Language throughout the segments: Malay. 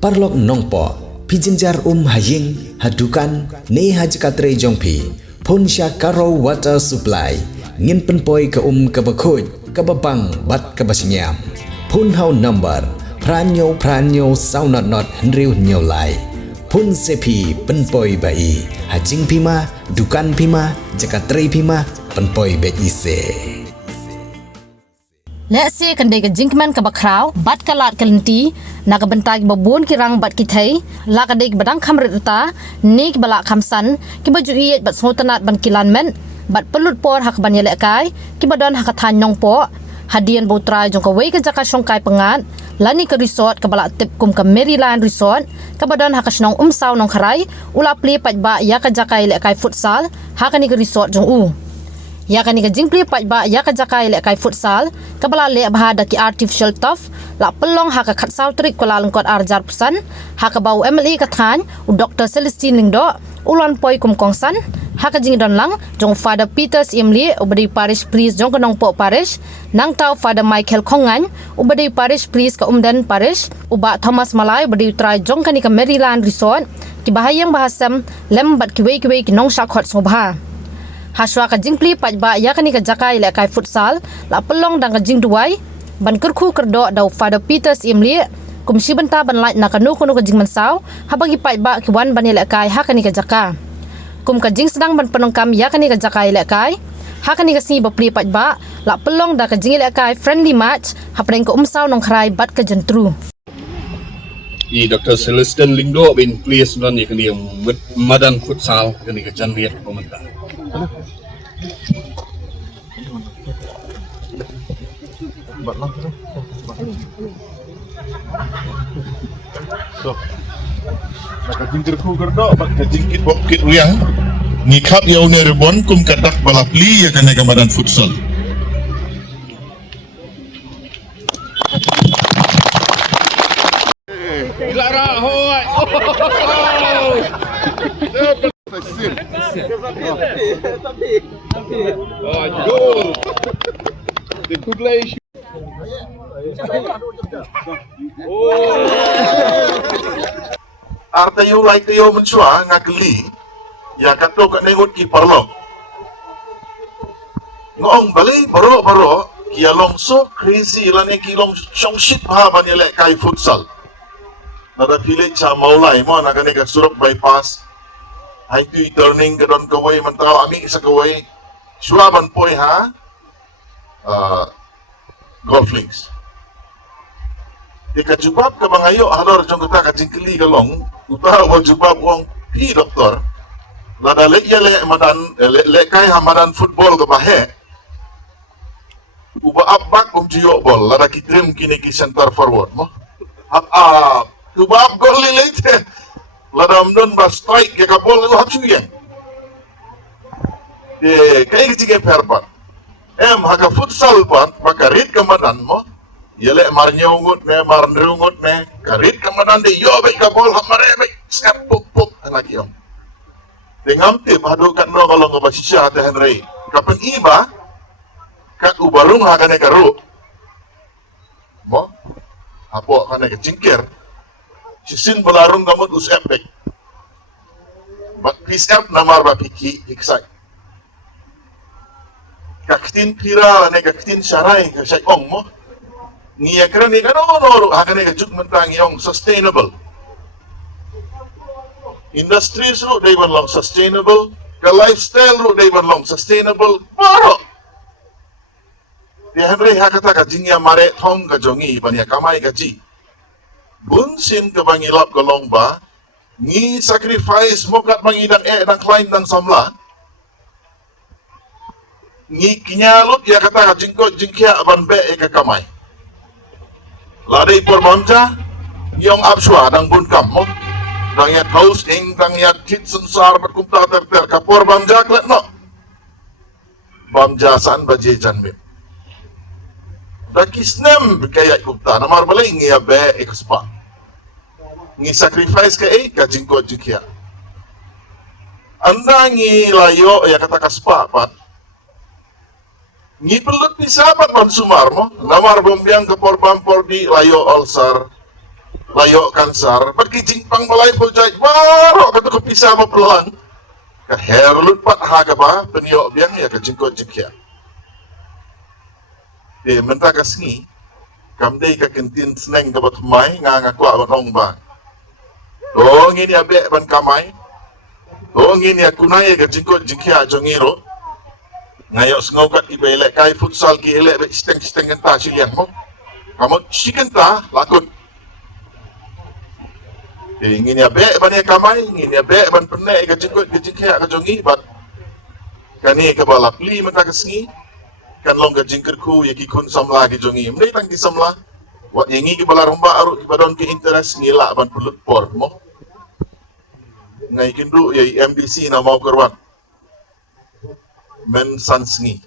parlok nongpo pijinjar haying hadukan ne hajkatre jongpi ponsya karo water supply ngin penpoi ke kebakhoj kebabang bat kebasinyam pun hau number pranyo saunot henriu nyolai pun sepi penpoi bai hajing pima dukan pima jakatre pima penpoi be ise Lese kendai ke jingkman ke bakrau, bat kalat kelenti, nak bentai babun kirang bat kitai, la kedai badang kamrit uta, ni balak kamsan, ki baju iet bat sotanat ban kilan men, bat pelut por hak ban yelek kai, ki badan hak tan nyong po, hadian botrai jong ke wei ke jaka songkai pengat, lani ke resort ke balak tip kum ke Maryland resort, ke badan hak senong saw nong kerai, ula pli pat ba ya ke jaka yelek kai futsal, hak ni ke resort jong u. Ya kan ni ke jingpli pat ba ya ka jakai le kai futsal ka bala le bahada ki artificial turf la pelong ha ka khat saw trik Kuala Lumpur arjar pusan ha ka bau MLE ka than u Dr Celestine Lingdo ulan poi kum kongsan ha ka jing don lang jong Father Peters Imli ubadi parish priest jong kanong po parish nang tau Father Michael Kongan ubadi parish priest ka umdan parish uba Thomas Malay ubadi try jong kan ni ka Maryland resort ki bahayang bahasam lembat ki wei ki nong shakhot sobha Haswa ka jingpli pat ba ya kani ka jakai le kai futsal la pelong dang ka jing duai ban kerku kerdo dau Father Peters Imli kum si benta ban light na kanu kunu ka jing mansau ha bagi pat ba ki wan ban le kai ha kani ka jaka kum ka jing sedang ban penongkam ya kani ka jakai le kai ha kani ka si bapli pat ba la pelong da ka jing le kai friendly match ha preng ko umsau nong khrai bat ka jentru I Dr. Celestine Lingdo bin please non ni kani madan futsal kani ka janriat pemerintah So, nakajing kerku kerdo, nakajing kit bokit riang, ngikap ya unia rebon kum katak balapli ya kena kamadan futsal. Lara hoi. Oh, goal. The publication. Artayo like tayo mensua ngakli ya kato ka nengot ki parlok ngong bali baro kia longso crazy lane ki long shongship ha banyele kai futsal nada village cha maulai mo na kane ka surok bypass hai tu turning ka don kawai mentau ami sa kawai suaban poi ha golf links Ika jubab ka bangayo halor jong kita ka jingkli ka long uta wa jubab wong pi doktor lada lek ya lek madan lek kai hamadan football ka bahe uba abbak kum jiyo bol lada kitrim kini ki center forward mo ubab gol lilite lada amdon ba strike ka bol u hapsu yang kai ki perpat haka futsal pan bakarit ka madan mo yele marnyongut ne marnrungut ne karit kamadan de yo be kapol hamare be skap puk anak yo dengam tip hadu kan no kalau ngabasisya te henry kapan iba kat ubarung hakane karu mo apo kane ke jingkir sisin belarung gamut us epek bak pisap namar ba piki iksak kaktin pira ne kaktin sarai ka ong mo Ngia kerana kan orang akan kejuk mentang yang sustainable. Industries lu day long sustainable, ke lifestyle lu day long sustainable. Baru. Dia henry hakata kajingnya mare thong kajongi banya kamai kaji. Bunsin ke bangilap ke longba, ngi sacrifice mokat bangidang dan klaim dan samla. Ngi kinyalut dia kata kajingko jingkia ban be ke kamai. Ladai perbamja yang abswa dang bunkam mo dang yat house ing dang yat kit sensar berkumta ter kapor bamja klet no bamja san baje janme da kisnem kaya kupta namar balai ngi abe ekspa ngi sacrifice ka ka jingko jikia anda ngi layo ya kata kaspa pat Ngipelut pisapat pan sumar mo, namar bombiang ke porbam pordi layo olsar layok kansar pergi pang balai pojai baru kata kepisah apa pelang ke herlut pat hagaba peniok biang ya ke jengkot jengkia de mentah kasngi kamdei ka kentin seneng ka batmai nga kwa banong ba dong ini abe ban kamai dong ini akunai ka jengkot jengkia jongiro ngayok sengokat ibelek kai futsal ki elek be steng kenta silian mo kamu sikenta lakun ingin ya be ban ya kamai ingin ya be ban pernah ka jengkot jengkia ka jongi bat kani ka balap li mentah kasngi kan long ka jingkerku ya ki kun samla ki jongi mdei tang ki samla wa yengi ki bala romba aru ki badon ki interest ngila ban pulut por mo ngai kindu ya MDC na mau kerwat men sansngi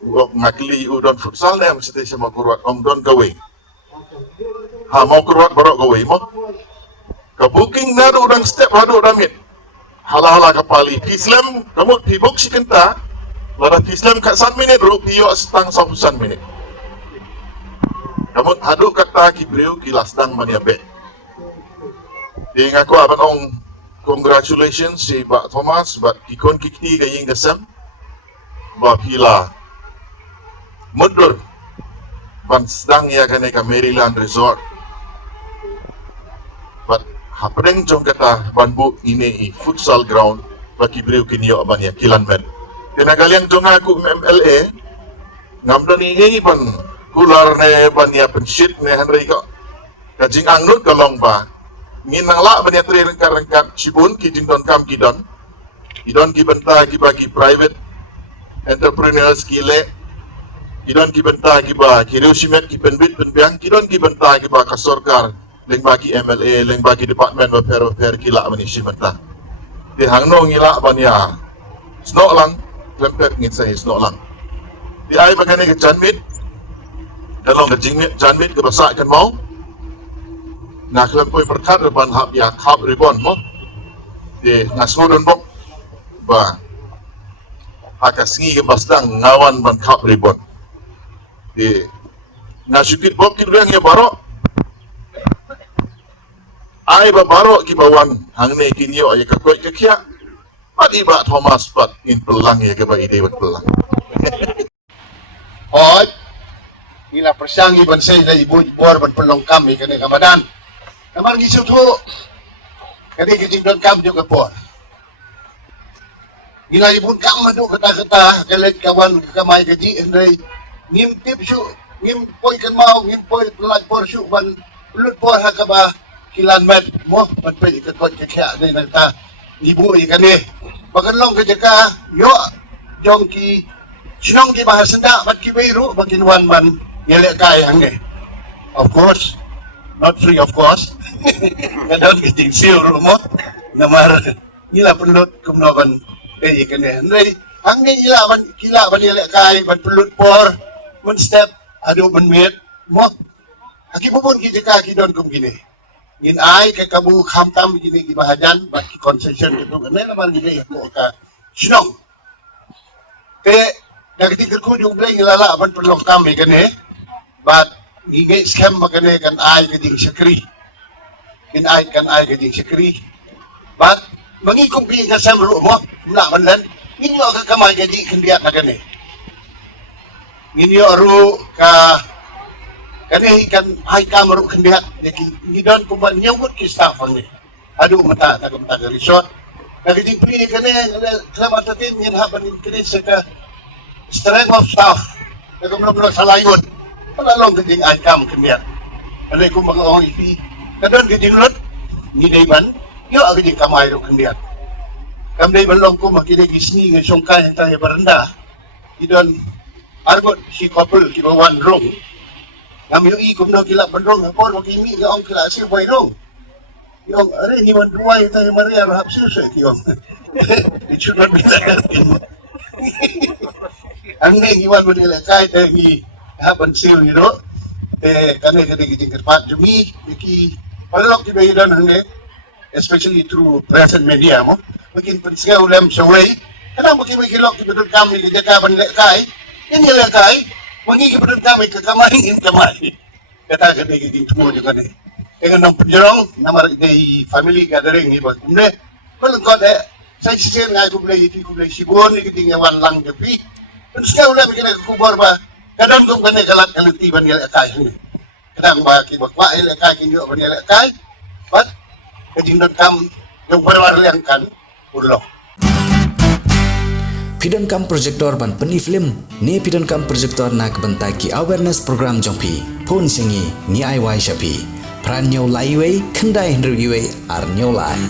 wa ngakli udon futsal na mesti sama kerwat om don gawe ha mau kerwat barok gawe mo ka booking na do udang step hadu damit hala kapali Islam kamu tibuk sikenta lara Islam kat 1 minit rupiah setang 1 minit kamu hadu kata kibriu kilas dang mania be dia ngaku aban ong congratulations si Pak Thomas bat kikon kikti ka ying gasam ba pila mudur ban sedang ya kane ka Maryland Resort bat hapeng jong kata banbu ini futsal ground ba kibriu kinyo aban ya kilan men tinagaliang jong aku MLA ngamdan ini pan kular ne ban ya penshit ne Henry ko kajing angnut kalong ba nginang la ban ya tri rengkat sibun ki jingdon kam kidon ki benta ki bagi private entrepreneurs ki le idon ki benta ki ba ki reusimet ki penbit penbiang kidon ki benta ki ba ka sorkar leng bagi MLA leng bagi department welfare ki la mani simenta di hangno ngila ban ya snok lang lempet ngit saya snok lang di ai bagane ke janmit dalong ke jingmit janmit ke basak kan mau nak lempoi perkat ban hab ya hab ribon mo di ngasnodon bok ba akasingi ke basdang ngawan ban hab ribon di nasukit bok kirang ya barok ai ba barok ki bawan hangne kinyo ay kakoy kakya pat iba Thomas pat in pelang ya ke ba ide bat pelang Hoy, ila persyang iban say na ibu bor ban pelong kami kani kamadan. Naman gisud ho. Kani kijingdon kam jo kapor. Ila ibu kam madu kata-kata kalit kawan kamay kaji endai ngimtip su ngimpoy kan mau ngimpoy pelat por su ban pelut por hakaba kilan med mo ban pwede ka kon kaya ni nagta ibu ikani. Baganlong kajaka yo jong ki sinong ki bahasanda bat ki bayro bakinwan man yele kay hange. Of course, not free of course. Kadon kiting siyo mo namar nila pelut kumnoban kay ikani. Ndai hange kila ban yele kay ban pelut por mun step adu ban mit mo aki bubun ki jaka ki don kum gini. In ay kay kabu khamtam gini ki bahajan bat ki concession ki to kanela naman gini ko ka sinong te nagtitir ko yung play ilala ban tulong kami kani but ngigay scam magani kan ay kading sakri kin ay kading sakri but mangikong pi ka samro mo na man lan ninyo ka kamay kadi kandiat na kani ninyo aru ka kani kan ay kamaro kandiat ngidon ko ba nyawot ki staff ni adu mata ta resort nagding pi kani klamatatin yin haban kini sa strength of staff nagumno sa layon palalong kading ankam kamiya alay kung mga ong ipi kadon kading lot nginayman yo agading kamay ro kamiya kamday man long ko makinegisni ng sungkay ang tayo baranda idon argot si couple kibawan rong ngam yung ikom no kila pandrong hapon makimi nga ang klase boy rong yung are ni man duway tayo Maria rahap suso yung it should not be like that ang iwan mo nila kahit ang hapan siyo nito kami kadigit kerpat jumi iki palok di bayan hangi especially through press and media mo makin pensiya ulam sa way kada makikilok di bedul kami di jakaban lekay yan nila kay mangikibedul kami kakamain kamay kata kadigit tumo di kani dengan nang penjerong nama ini family gathering ni buat kumde belum kau deh saya sisir ngai kumde sibun ni ketinggalan lang tapi dan sekarang udah bikin aku kubur bah kadang kau kena kalat kalenti banyak lekai ni kadang bah kibak bah lekai kinjo banyak lekai but kejingdon kam yang berwarna yang kan udah Pidon kam projector ban peni film ne pidon kam projector nak bentaki awareness program jongpi pun singi ni ai wai shapi pran nyau lai wei kendai hendru ar nyau lai